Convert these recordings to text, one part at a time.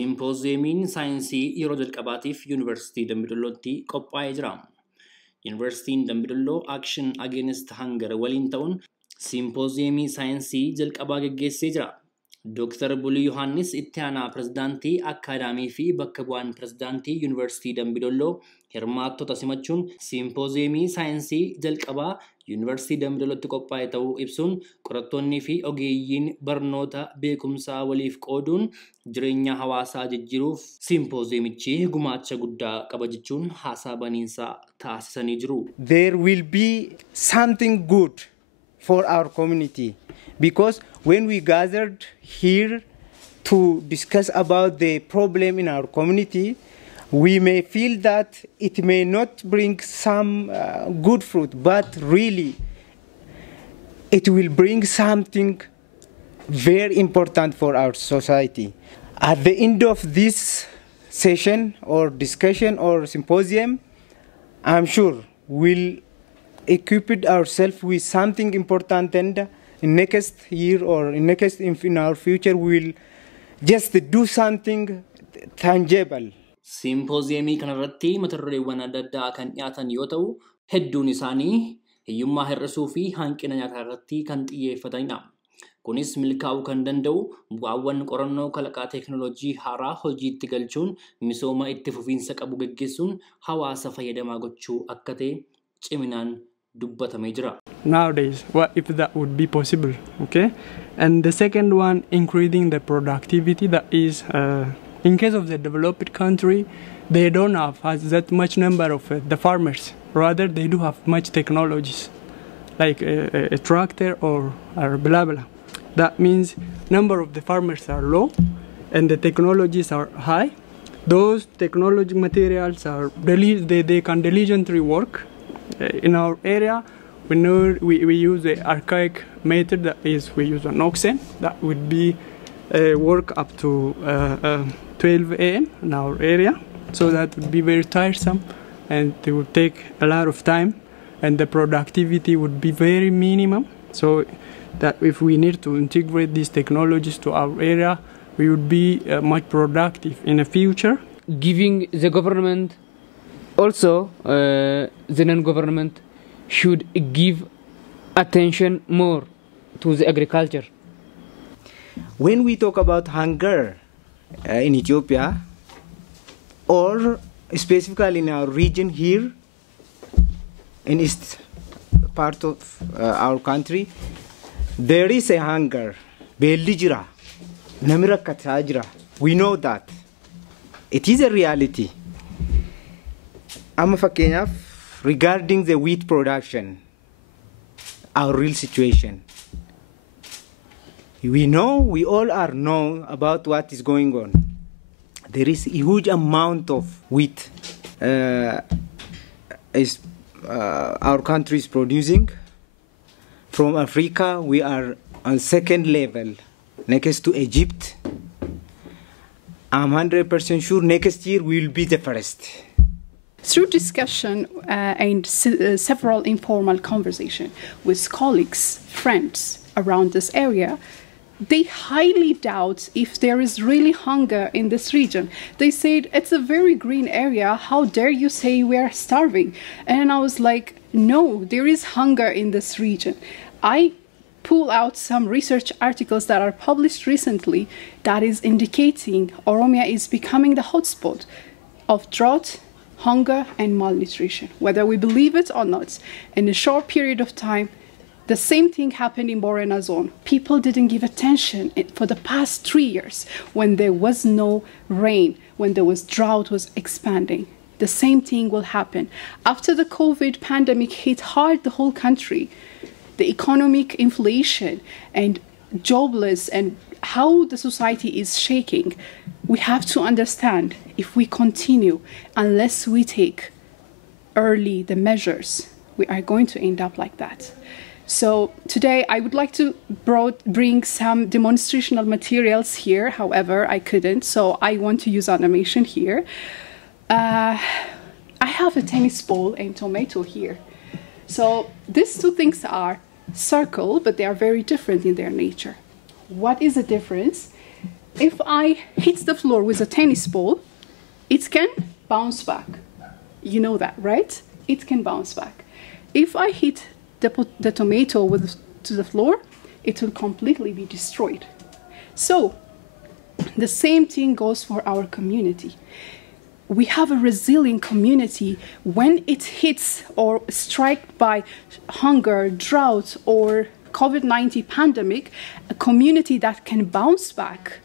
Simpooziyeemiin Saayinsii yeroo jalqabaatiif Yuunivarsitii Dambi Dollootti qophaa'ee jira. Yuunivarsiitiin Dambi Dolloo Action Against Hunger waliin ta'uun Simpooziyeemii Saayinsii jalqabaa geggeessee jira. Dr. Bulii Yohaannis itti aanaa pirezidaantii Akaadaamii fi bakka bu'aan pirezidaantii Yuunivarsitii Dambi Dolloo hirmaattota simachuun Simpooziyeemii Saayinsii jalqabaa Yuunivarsitii Dambi Dollootti qophaa'e ta'uu ibsuun qorattoonnii fi ogeeyyiin barnoota beekumsaa waliif qooduun jireenya hawaasaa jijjiiruuf Simpooziyeemichi gumaacha guddaa qaba jechuun haasaa baniinsaa taasisanii jiru. There will be something good for our community because when we gathered here to discuss about the problem in our community, we may feel that it may not bring some good fruit, but really it will bring something very important for our society. At the end of this session or discussion or symposium, I'm sure we'll equip ourselves with something important, and in next year or in our future we'll just do something tangible. Simpooziyeemii kanarratti mata-dureewwan adda addaa kan dhiyaatan yoo ta'u, hedduun isaanii hiyyummaa hir'isuu fi hanqina nyaataa irratti kan xiyyeeffatanidha. Kunis milkaa'uu kan danda'u bu'aawwan qorannoo kalaqaa teekinooloojii haaraa hojiitti galchuun misooma itti fufiinsa qabu gaggeessuun hawaasa fayyadamaa gochuu akka ta'e ciminaan dubbatamee jira. Nowadays, what if that would be possible? Okay, and the second one, increasing the productivity. That is, in case of the developed country, they don't have that much number of the farmers. Rather, they do have much technologies, like a tractor or blah blah. That means number of the farmers are low, and the technologies are high. Those technology materials are they can diligently work. In our area, we use the archaic method, that is, we use an oxen that would be work up to 12 a.m. in our area. So that would be very tiresome, and it would take a lot of time, and the productivity would be very minimum. So that if we need to integrate these technologies to our area, we would be much productive in the future. Giving the government, also the non-government should give attention more to the agriculture. When we talk about hunger in Ethiopia, or specifically in our region here, in east part of our country, there is a hunger. We know that. It is a reality. Regarding the wheat production, our real situation. We all are know about what is going on. There is a huge amount of wheat our country is producing. From Africa, we are on second level, next to Egypt. I'm 100% sure next year we will be the first. Through discussion and several informal conversations with colleagues, friends around this area, they highly doubt if there is really hunger in this region. They said, it's a very green area, how dare you say we are starving? And I was like, no, there is hunger in this region. I pull out some research articles that are published recently that is indicating Oromia is becoming the hotspot of drought, hunger and malnutrition, whether we believe it or not. In a short period of time, the same thing happened in Borena zone. People didn't give attention for the past 3 years when there was no rain, when there was drought was expanding. The same thing will happen. After the COVID pandemic hit hard the whole country, the economic inflation and jobless and how the society is shaking, we have to understand if we continue, unless we take early the measures, we are going to end up like that. So today I would like to bring some demonstrational materials here. However, I couldn't, so I want to use animation here. I have a tennis ball and tomato here. So these two things are circle, but they are very different in their nature. What is the difference? If I hit the floor with a tennis ball, it can bounce back. You know that, right? It can bounce back. If I hit the tomato to the floor, it will completely be destroyed. So, the same thing goes for our community. We have a resilient community. When it hits or struck by hunger, drought, or COVID-19 pandemic, a community that can bounce back,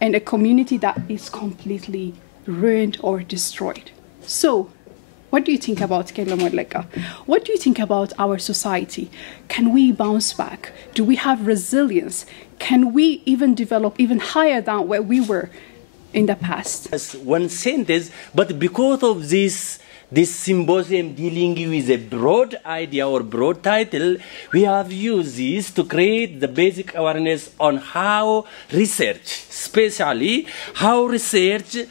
and a community that is completely ruined or destroyed. So, what do you think about Kela Moleka? What do you think about our society? Can we bounce back? Do we have resilience? Can we even develop even higher than where we were in the past? One sentence, but because of this symposium dealing with a broad idea or broad title, we have used this to create the basic awareness on how research, especially how research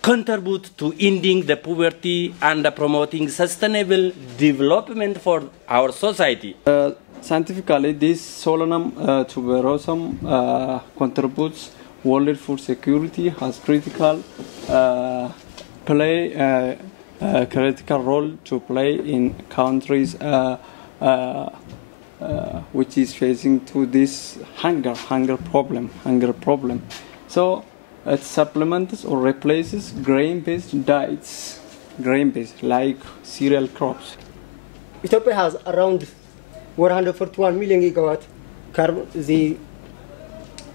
contribute to ending the poverty and promoting sustainable development for our society. Scientifically, this Solanum tuberosum contributes world food security, has critical role to play in countries which is facing to this hunger problem. So it supplements or replaces grain-based diets, like cereal crops. Ethiopia has around 141 million gigawatt carbon, the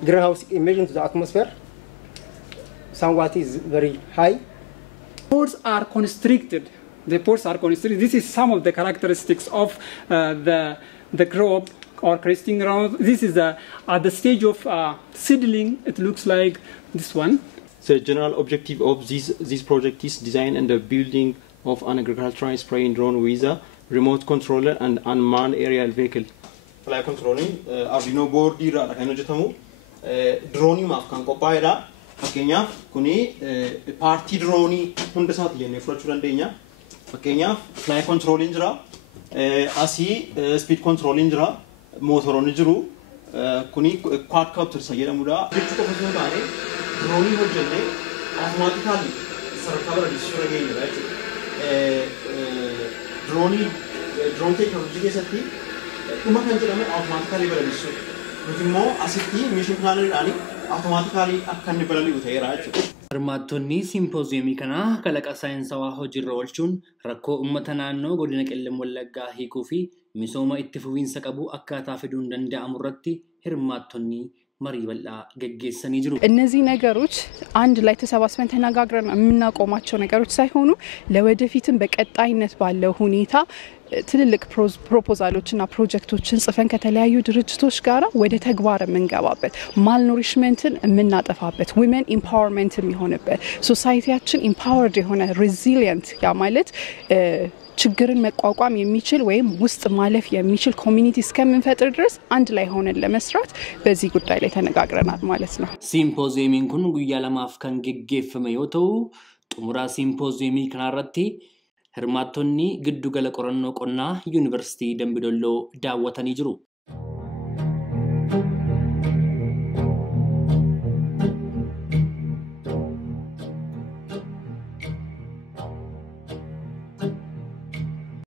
greenhouse emission to the atmosphere. Somewhat is very high. Pores are constricted. The pores are constricted. This is some of the characteristics of the crop or cresting ground. This is at the stage of seedling. It looks like this one. The general objective of this project is design and the building of an agricultural spraying drone with a remote controller and unmanned aerial vehicle. Fly controlling Arduino board dira kan hojjetamu drone maaf kan qophaa'edha. Fakkeenyaaf kuni partii drone hunda isaati jennee fudhachuu dandeenya. Fakkeenyaaf fly controlling jira, asii speed controlling jira, motoronni jiru, kuni quadcopter jedhamudha. Jechuun tokko sun taane drone hojjennee automatically sadarkaa balaliisuu dhageenyudha jechuudha. Drone technology keessatti dhuma kan jedhamu automatically balaliisuu. Nuti immoo asitti mission planner'aani automatically akka inni balali'u ta'eera jechuudha. Hirmaattonni simpooziyemii kanaa kalaqa saayinsawaa hojiirra oolchuun rakkoo uummata naannoo godina qellem wallaggaa hiikuu fi misooma itti fufiinsa qabu akkaataa fiduun danda'amu irratti hirmaattonni marii bal'aa geggeessanii jiru. እነዚህ ነገሮች አንድ ላይ ተሰባስበን ተነጋግረን የምናቆማቸው ነገሮች ሳይሆኑ ለወደፊትም በቀጣይነት ባለው ሁኔታ ትልልቅ ፕሮፖዛሎችና ፕሮጀክቶችን ጽፈን ከተለያዩ ድርጅቶች ጋር ወደ ተግባር የምንገባበት ማልኖሪሽመንትን የምናጠፋበት ዊመን ኢምፓወርመንት የሚሆንበት ሶሳይቲያችን ኢምፓወርድ የሆነ ሬዚሊየንት ያ ማለት ችግርን መቋቋም የሚችል ወይም ውስጥ ማለፍ የሚችል ኮሚኒቲ እስከምንፈጥር ድረስ አንድ ላይ ሆነን ለመስራት በዚህ ጉዳይ ላይ ተነጋግረናል ማለት ነው። ሲምፖዚየሚን ኩን ጉያ ለማፍ ከን geggeefame yoo ta'u xumura simpooziyemii kanarratti hirmaattonni giddu gala qorannoo qonnaa Yuunivarsitii Dambi Dolloo daawwatanii jiru.